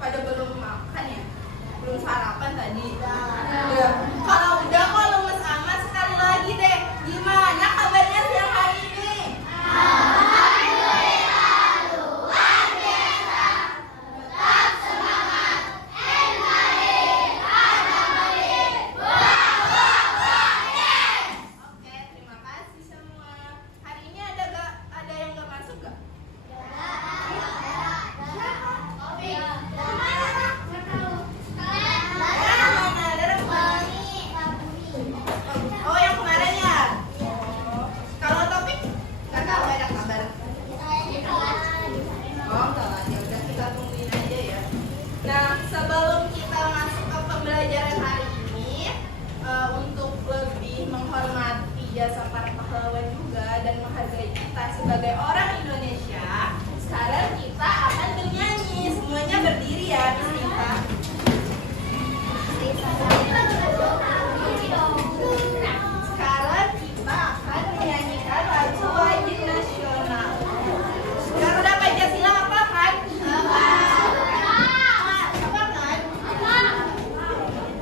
pada belum makan ya? Belum sarapan tadi? Udah. Kalau udah kok lemes amat, sekali lagi deh. Gimana kabarnya siang hari ini? Oke, terima kasih semua. Hari ini ada yang gak masuk gak? Oh, yang kemarin ya? Kalau topik nggak tahu, ada kabar? Oh, enggak lah, ya udah kita tungguin aja ya. Nah, sebelum kita masuk ke pembelajaran hari ini, untuk lebih menghormati jasa para pahlawan juga dan menghargai kita sebagai orang Indonesia, sekarang kita akan bernyanyi. Semuanya berdiri ya, Bismillah. Sekarang kita akan menyanyikan lagu wajib nasional. Garuda Pancasila apa kan? Apa kan?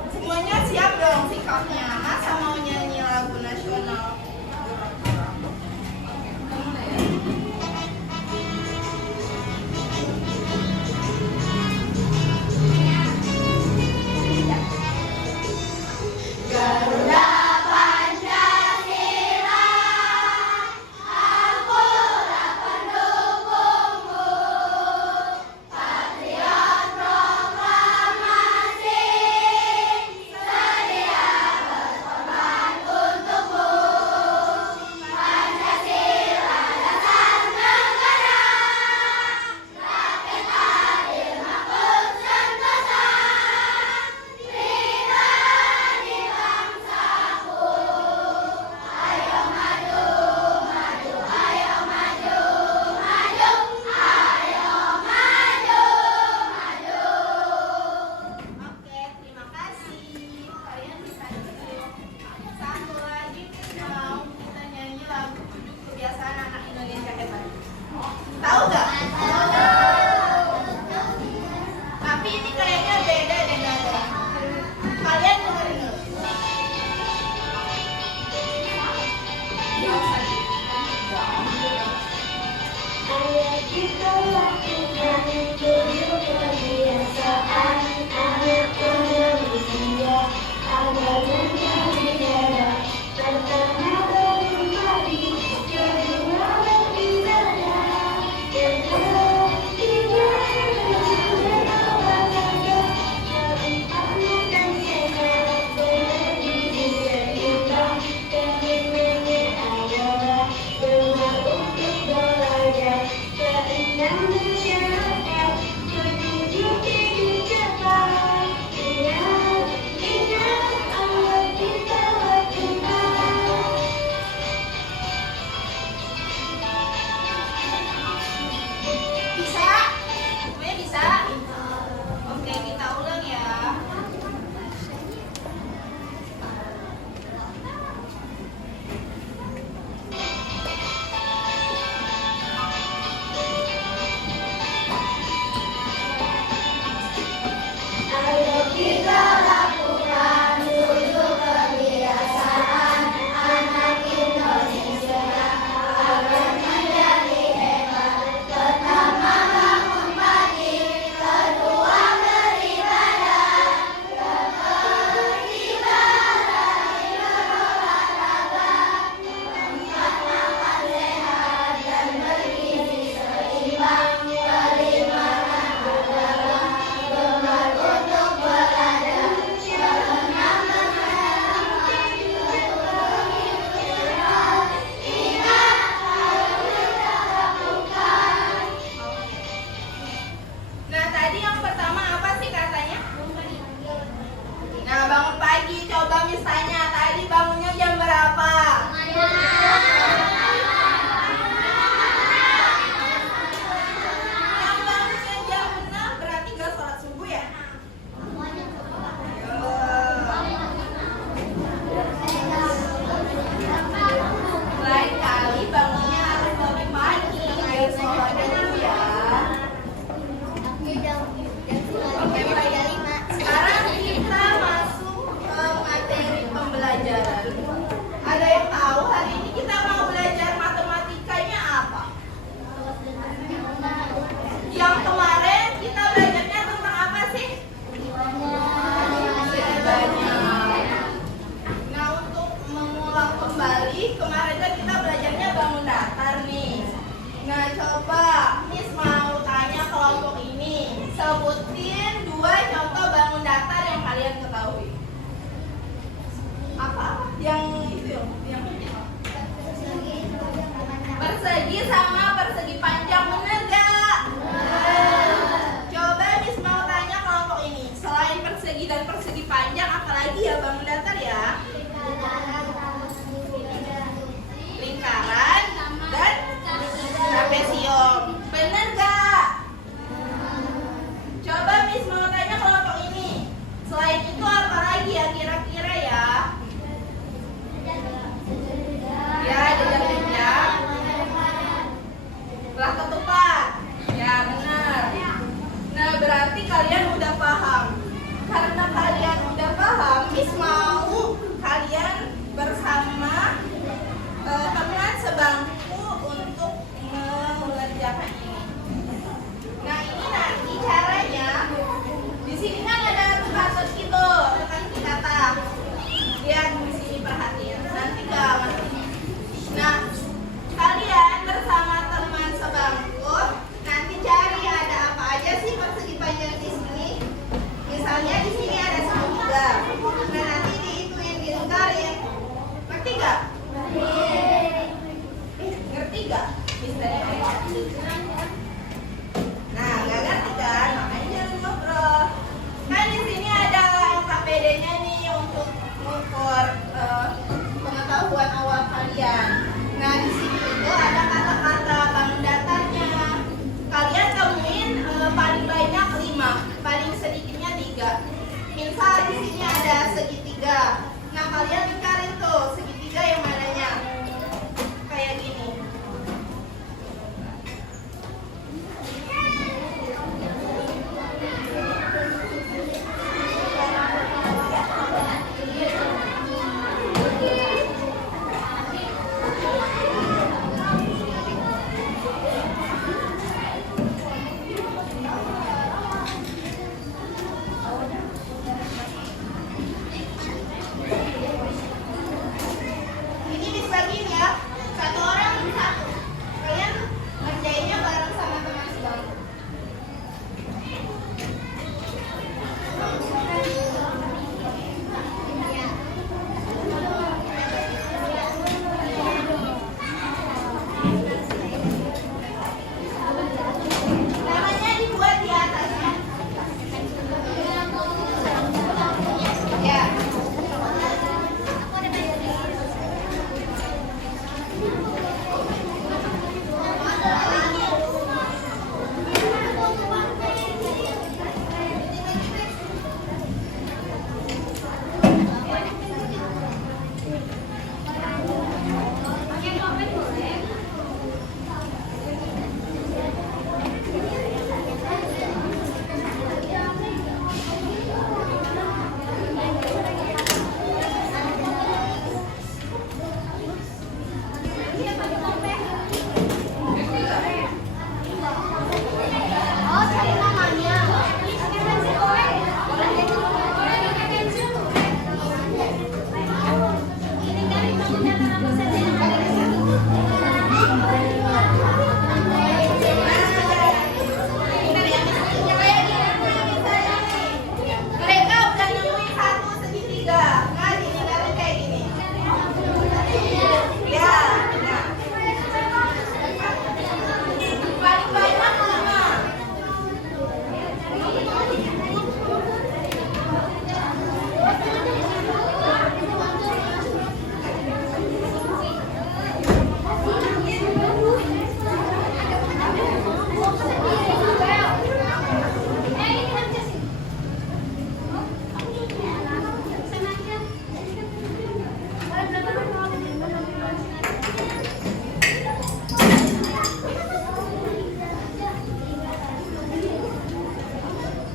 Semuanya siap dong sikapnya. Masa mau nyanyi lagu nasional? Garuda Pancasila, akulah pendukungmu, patriot proklamasi, sedia berkorban untukmu. Pancasila dasar negara, rakyat adil makmur sentosa, pribadi bangsaku. Ayo maju, maju, ayo maju, maju, ayo maju, maju. Oke, terima kasih. Kalian bisa duduk. Satu lagi mau kita nyanyi lagu kebiasaan anak Indonesia hebat. Tahu nggak? Tapi ini kayaknya beda dengan kalian dengerin dulu. Ayo kita lakukan tujuh kebiasaan anak Indonesia agar menjadi hebat. Pertama berempati, kedua beribadah, yang ketiga berolahraga, keempat makan sehat, bergizi seimbang, kelimanya adalah gemar untuk belajar, keenam masyarakat, ketujuh hidup cepat. Ingat, ingat Allah kita lakukan. Bisa? Semuanya bisa? Oke, kita ulang ya. Ayo kita lakukan tujuh kebiasaan anak Indonesia agar menjadi hebat. Pertama bangun pagi, kedua beribadah, ketiga rajin berolahraga, keempat makan sehat dan bergizi seimbang, kelima adalah gemar untuk belajar, keenam masyarakat, ketujuh hidup sehat. Ingat, ayo kita lakukan. Nah, tadi yang pertama apa sih katanya? Nah, bangun pagi. Coba misalnya tadi bangunnya jam berapa? Yang bangunnya jam 6 berarti gak sholat subuh ya? Lain kali bangunnya harus lebih pagi. Ayo sholat dulu ya. Oke,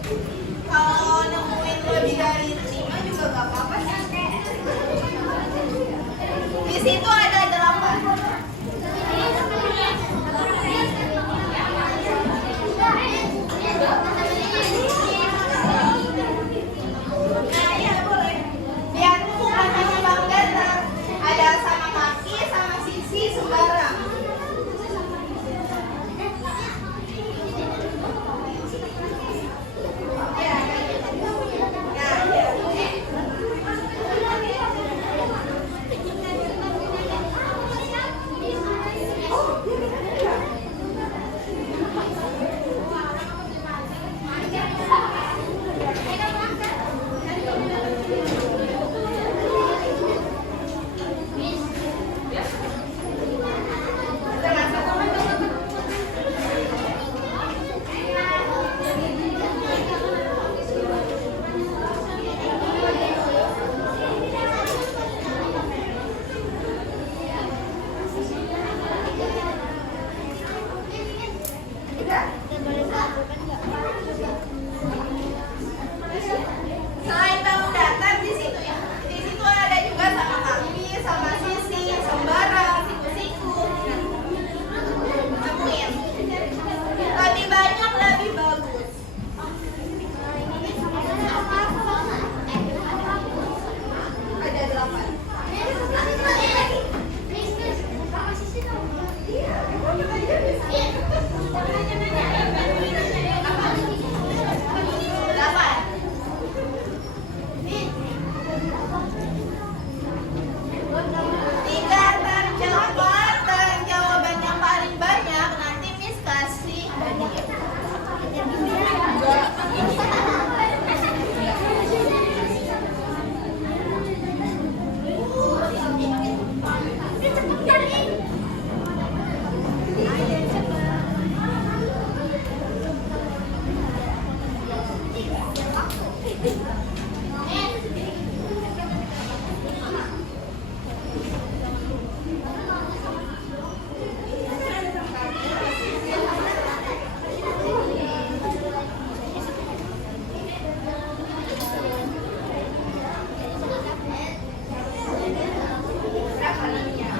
Kalau nemuin lebih dari 5 juga gak apa-apa sih. Di situ ada 8. Nah, iya boleh. Biar bukan hanya bangga, ada sama kaki, sama sisi, sembarang. Ya, kayak gitu. Nah, selain bangun datar di situ ya, di situ ada juga sama kaki, sama sisi, sembarang, siku-siku. Nemuin. Lebih banyak lebih bagus. Ada 8. Tiga tercepat dan jawaban yang paling banyak nanti Miss kasih hadiah. Berapa namanya?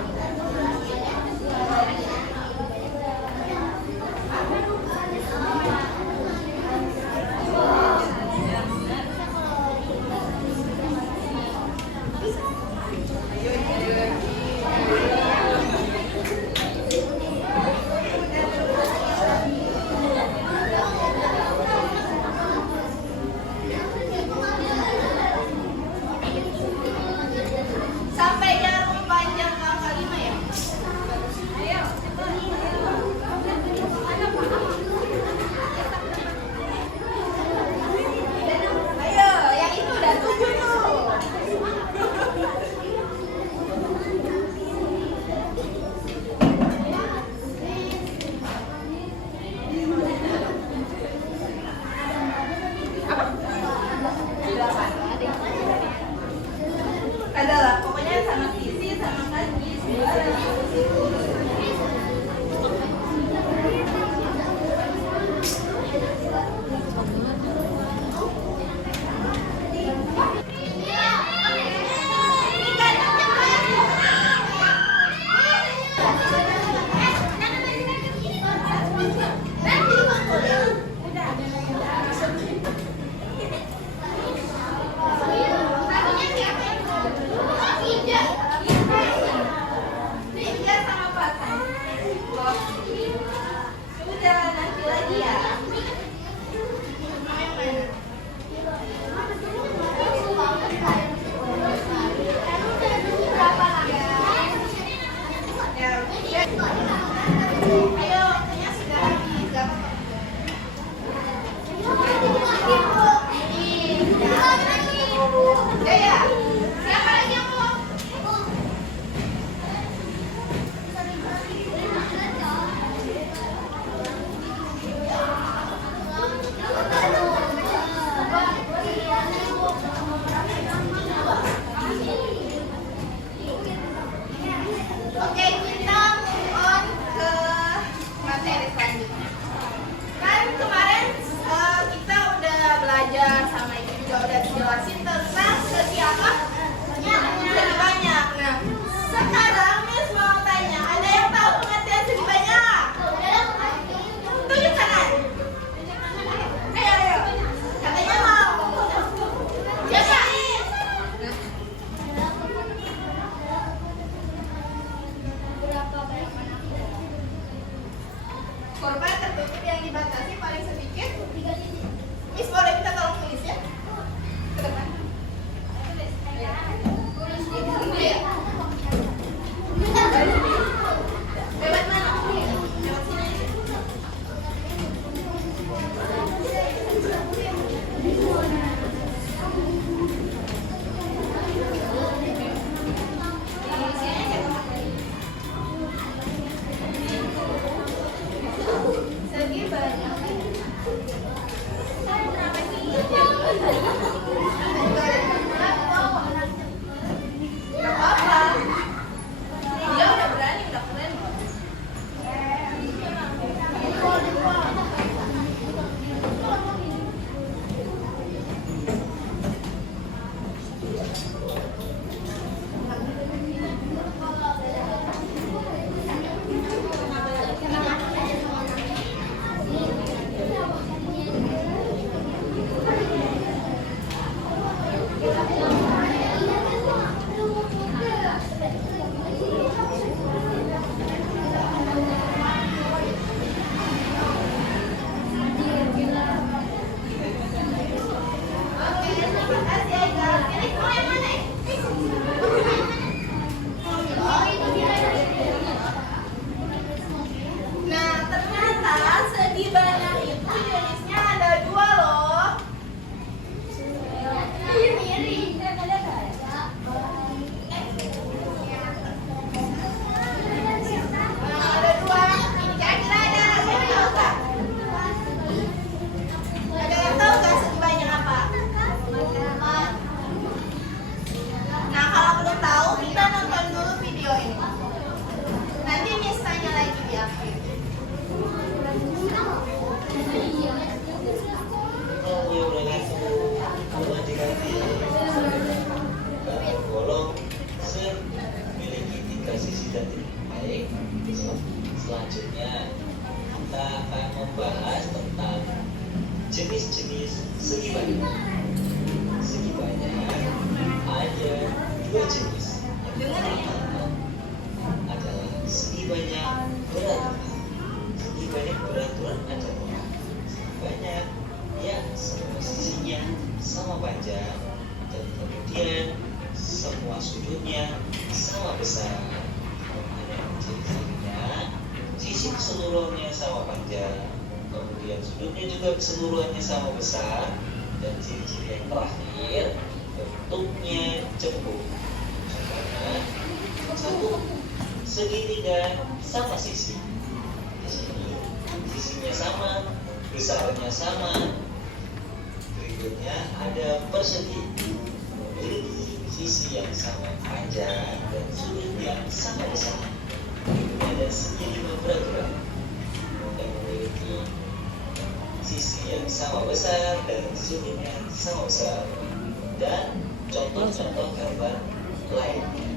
Gak apa-apa. Dia udah berani, udah keren loh. Nah, ternyata segi banyak itu jenisnya ada dua loh. Ada dua. Kira-kira ada yang tahu nggak? Ada yang tahu nggak segi banyak apa? Nah, kalau belum tahu, kita nonton dulu video ini. Nanti Miss tanya lagi di akhir. Golong memiliki 3 sisi dan baik. Selanjutnya kita akan membahas tentang jenis-jenis segi banyak. Segi banyak ada 2 jenis. Yang pertama adalah segi banyak beraturan. Segi banyak beraturan adalah segi banyak yang semua sisinya sama panjang dan kemudian semua sudutnya sama besar. Ada ciri-cirinya, sisi keseluruhannya sama panjang, kemudian sudutnya juga keseluruhannya sama besar, dan ciri-ciri yang terakhir bentuknya cembung. Contohnya, satu segitiga sama sisi. Di sini sisinya sama, besarnya sama. Berikutnya ada persegi, memiliki sisi yang sama panjang dan sudut yang sama besar. Berikutnya ada segi 5 beraturan yang memiliki sisi yang sama besar dan sudut yang sama besar. Dan contoh-contoh gambar lainnya.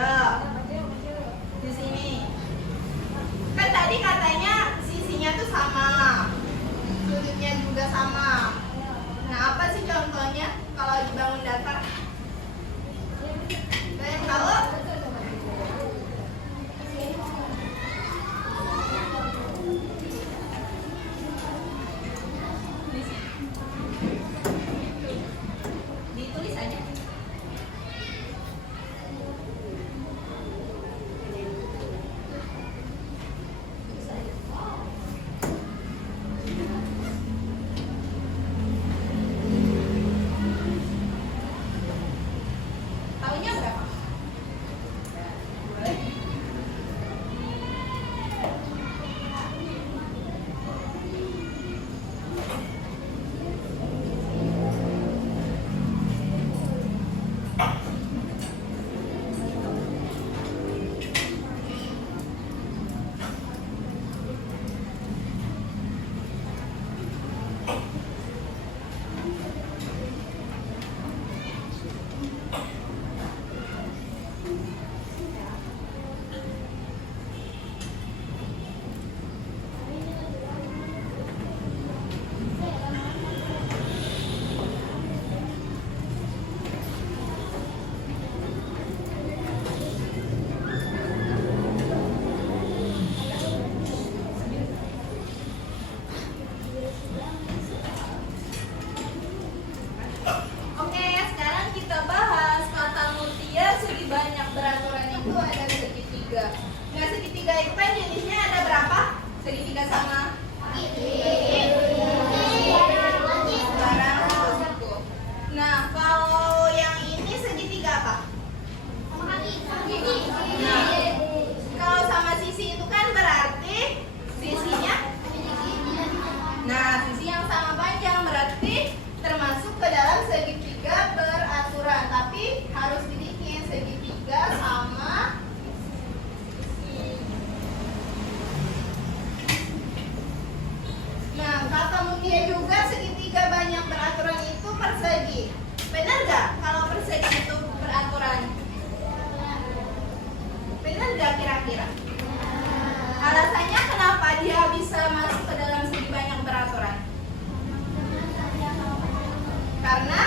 Iya. Di sini. Kan tadi katanya sisinya tuh sama. Sudutnya juga sama. Nah, apa sih contohnya kalau dibangun datar? Ada yang tahu? Ditulis aja. Tahunya berapa? Boleh. Oke, sekarang kita bahas kata mutia segi banyak beraturan itu ada segitiga. Nah, segitiga itu kan jenisnya ada berapa? Segitiga sama barang siku. Nah, kalau yang ini segitiga apa? Nah, kalau sama sisi itu kan berarti sisinya. Nah, sisi yang sama panjang berarti termasuk ke dalam segitiga beraturan, tapi harus dibikin segitiga sama sisi. Nah, kata mutia juga segitiga banyak beraturan itu persegi. Benar nggak kalau persegi itu beraturan? Benar nggak kira-kira? Alasannya kenapa dia bisa masuk ke dalam segi banyak beraturan? Karena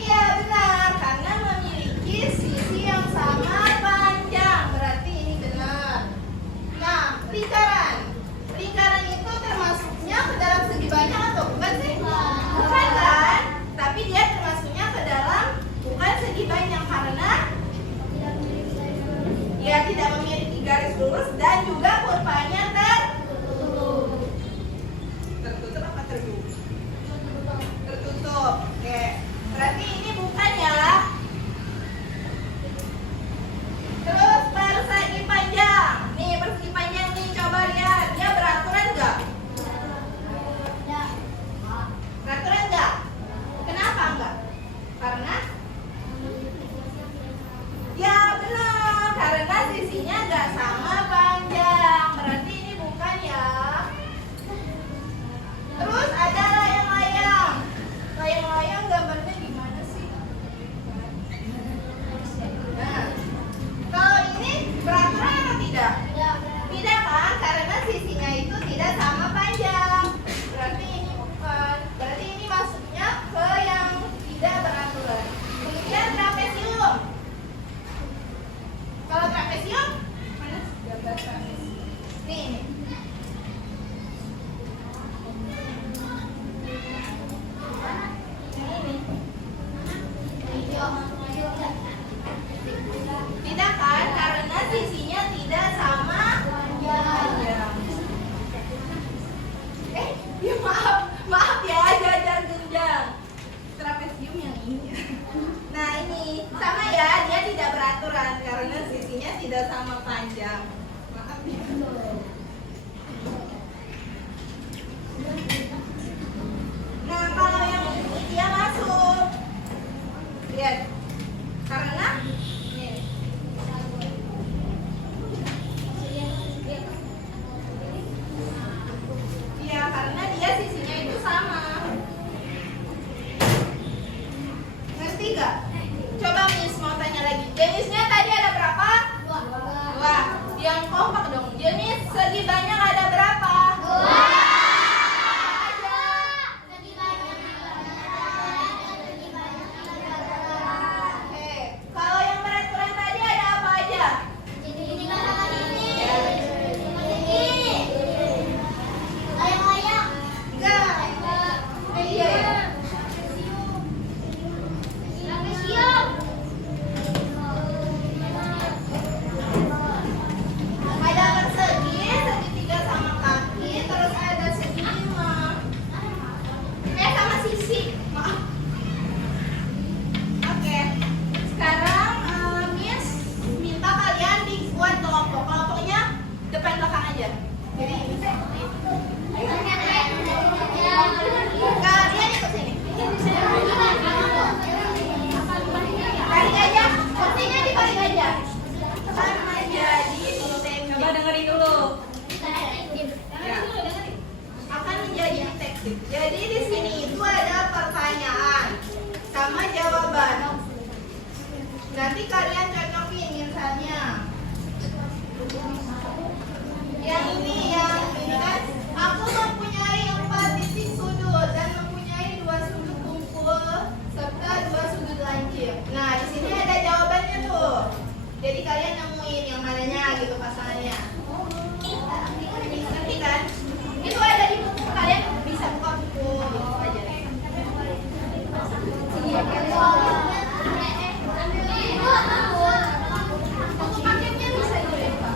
iya benar, karena memiliki sisi yang sama panjang. Berarti ini benar. Nah, lingkaran. Lingkaran itu termasuknya ke dalam segi banyak atau bukan sih? Bukan kan? Tapi dia termasuknya ke dalam bukan segi banyak karena dia tidak memiliki garis lurus dan juga kurvanya tertutup. Tertutup apa terbuka? Tertutup. Oke. Berarti ini bukan ya. Terus persegi panjang. Nih, persegi panjang nih coba lihat. Dia beraturan enggak? Beraturan enggak? Kenapa enggak? Karena ya benar, karena sisinya enggak sama panjang. Berarti ini bukan ya. Terus ada layang-layang. Layang-layang gambarnya gimana sih? Nah, kalau ini beraturan atau tidak? Tidak kan? Karena sisinya itu tidak sama panjang. Berarti ini bukan. Berarti ini masuknya ke yang tidak beraturan. Kemudian trapesium. Kalau trapesium, mana gambar trapesium? Nih, nih. Tidak kan? Karena sisinya tidak sama panjang. Ya maaf ya, jajar genjang. Trapesium yang ini. Nah ini sama ya, dia tidak beraturan karena sisinya tidak sama panjang. Maaf ya. Nah kalau yang ini dia masuk. Lihat. Karena nih. Iya, karena dia sisinya itu sama. Ngerti gak? Coba Miss mau tanya lagi. Jenisnya Jadi di sini itu ada pertanyaan sama jawaban. Nanti kalian cocokin misalnya. Yang ini kan aku mempunyai 4 titik sudut dan mempunyai 2 sudut kumpul serta 2 sudut lancip. Nah, di sini ada jawabannya tuh. Jadi kalian nemuin yang mananya gitu pasangannya. Nanti kan itu ada di buku, kalian bisa buka buku gitu aja. Paketnya bisa dilempar.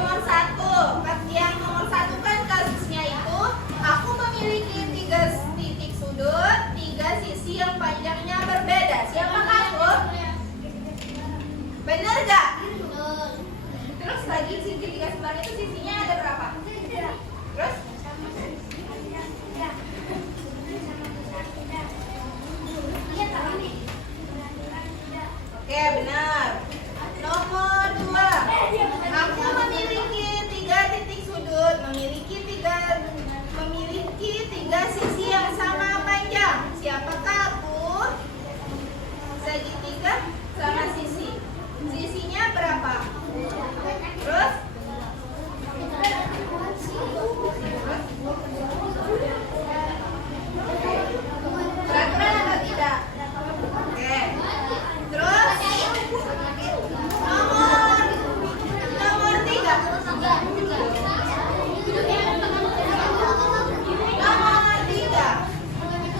nomor 1. Yang nomor 1 kan kasusnya itu aku memiliki 3 titik sudut, 3 sisi yang panjangnya berbeda. Siapakah aku? Benar gak? Terus lagi segitiga sebelah itu sisinya ada berapa? Terus? Oke, benar. Nomor 2. Aku memiliki 3 titik sudut, memiliki tiga sisi yang sama panjang. Siapakah aku? Segitiga sama sisi. Sisinya berapa? Terus? Peraturan atau tidak? Oke. Terus? Nomor 3. Nomor 3.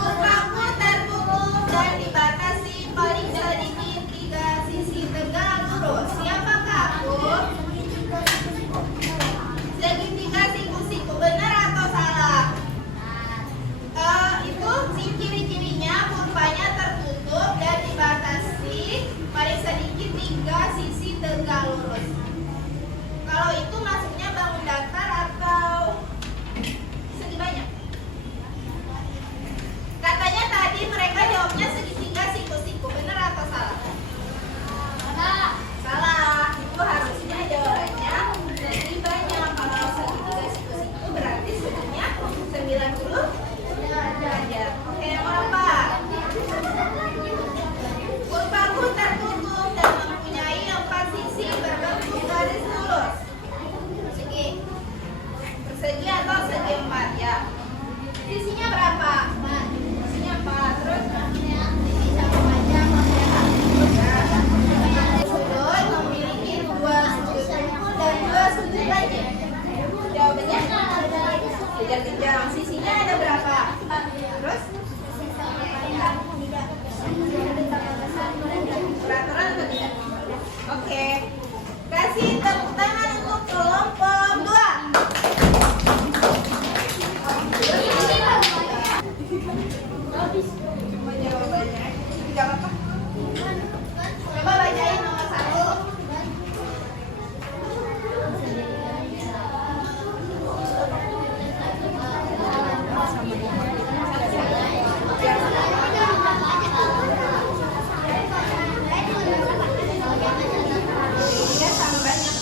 Kurvaku tertutup dan dibatasi paling sedikit 3 sisi tegak lurus. Siapakah aku? Segitiga siku-siku, benar atau salah? Itu ciri-cirinya kurvanya tertutup dan dibatasi paling sedikit 3 sisi tegak lurus. Kalau itu masuknya bangun datar atau segi banyak? Katanya tadi mereka jawabnya segitiga siku-siku, benar atau salah? Salah. Itu harusnya jawabannya segi banyak. Kalau segitiga siku-siku berarti sudutnya 90 derajat. Oke, nomor 4. Kurvaku tertutup dan mempunyai 4 sisi berbentuk garis lurus. Persegi atau segi 4 ya. Sisinya berapa? Sisinya 4. Terus sudut memiliki 2 sudut kumpul dan 2 sudut lainnya. Jawabannya kejar-kejar. Sisinya ada berapa? Terus peraturan atau tidak? Oke. Kasih tepuk tangan untuk kelompok 2. Coba jawabannya. Tidak apa-apa. Coba bacain nomor 1. Ya, sama banyak.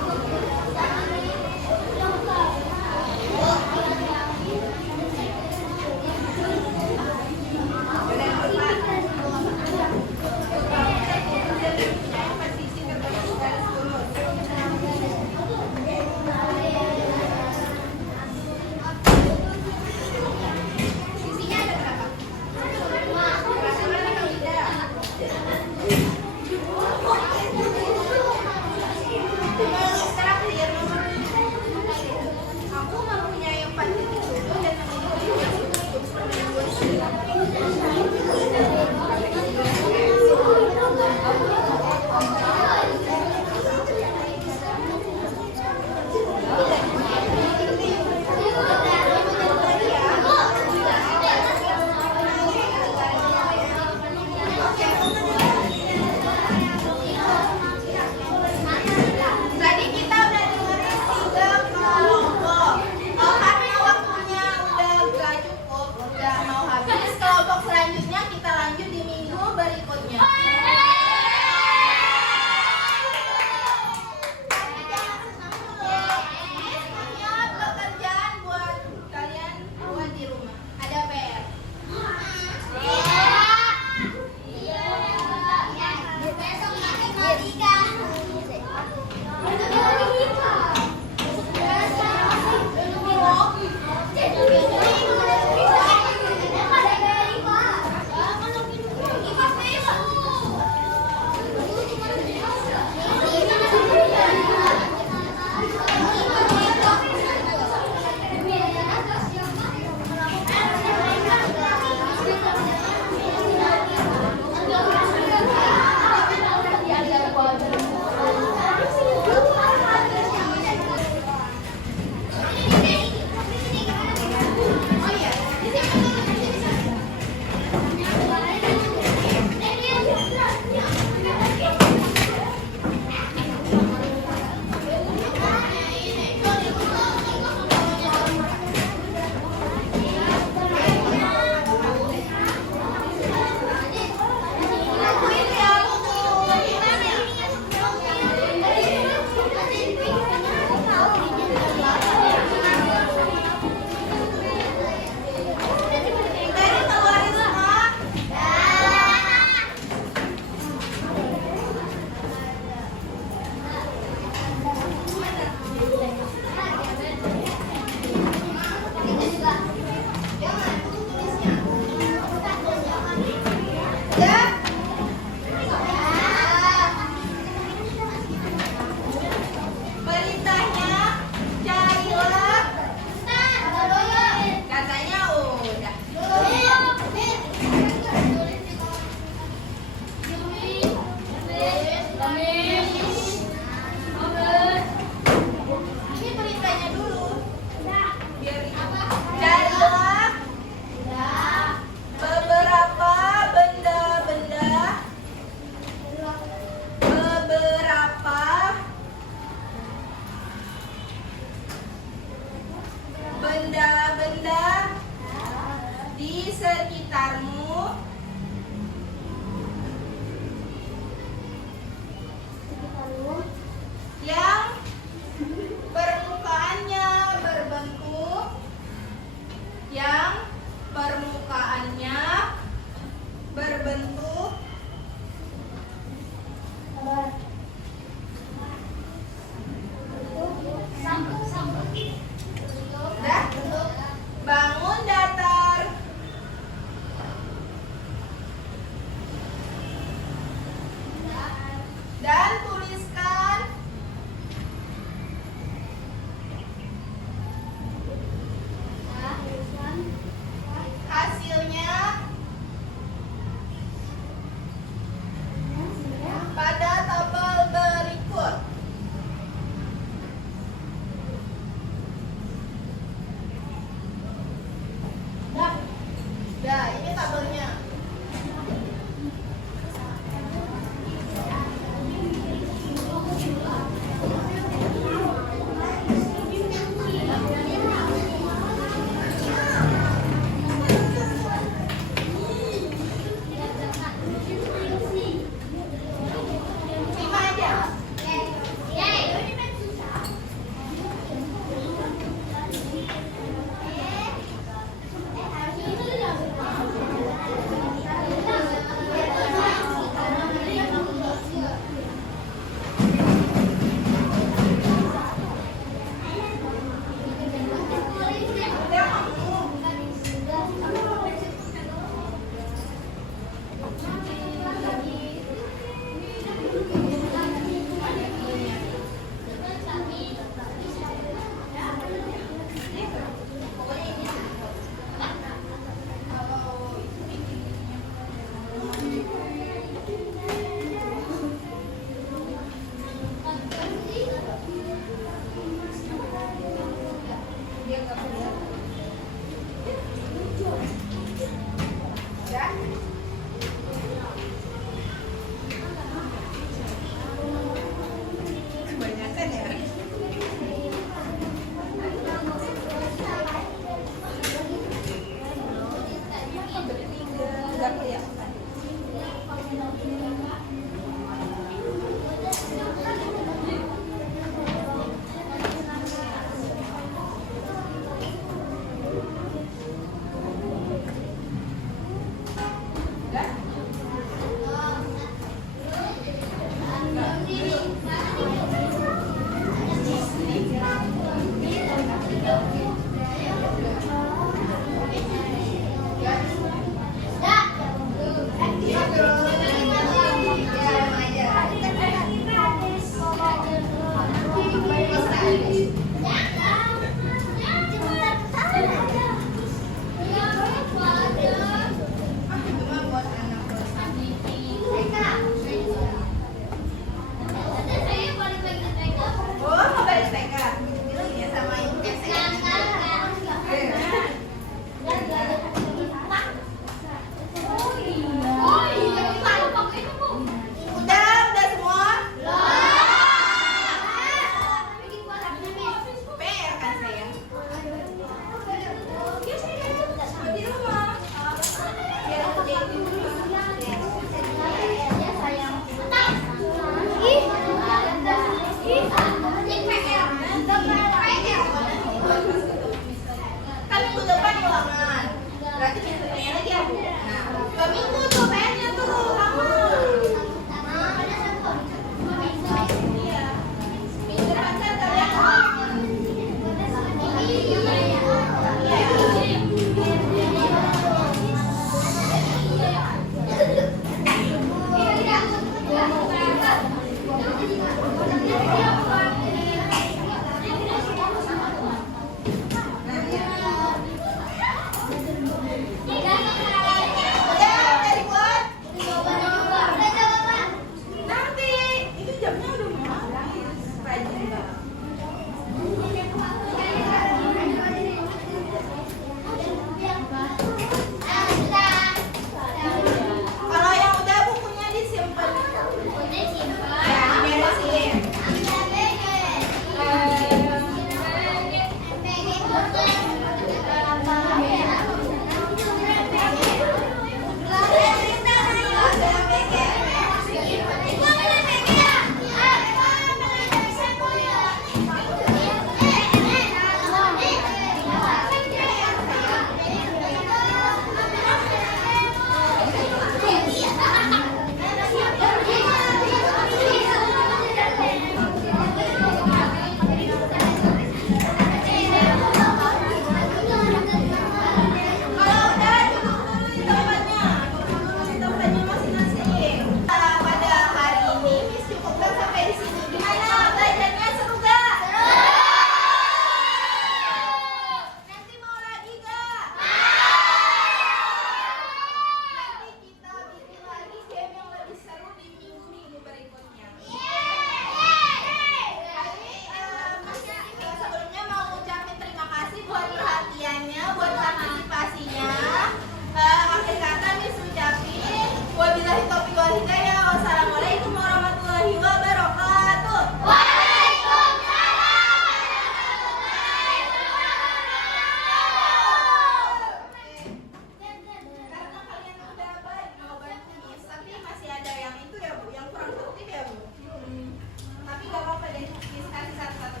kasih satu-satu.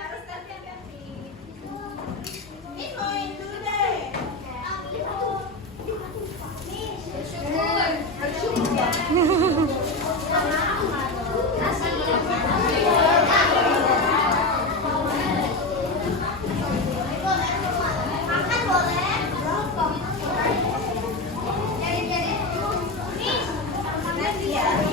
Harus ganti-ganti. Miss going today. Makan boleh. Nanti ya.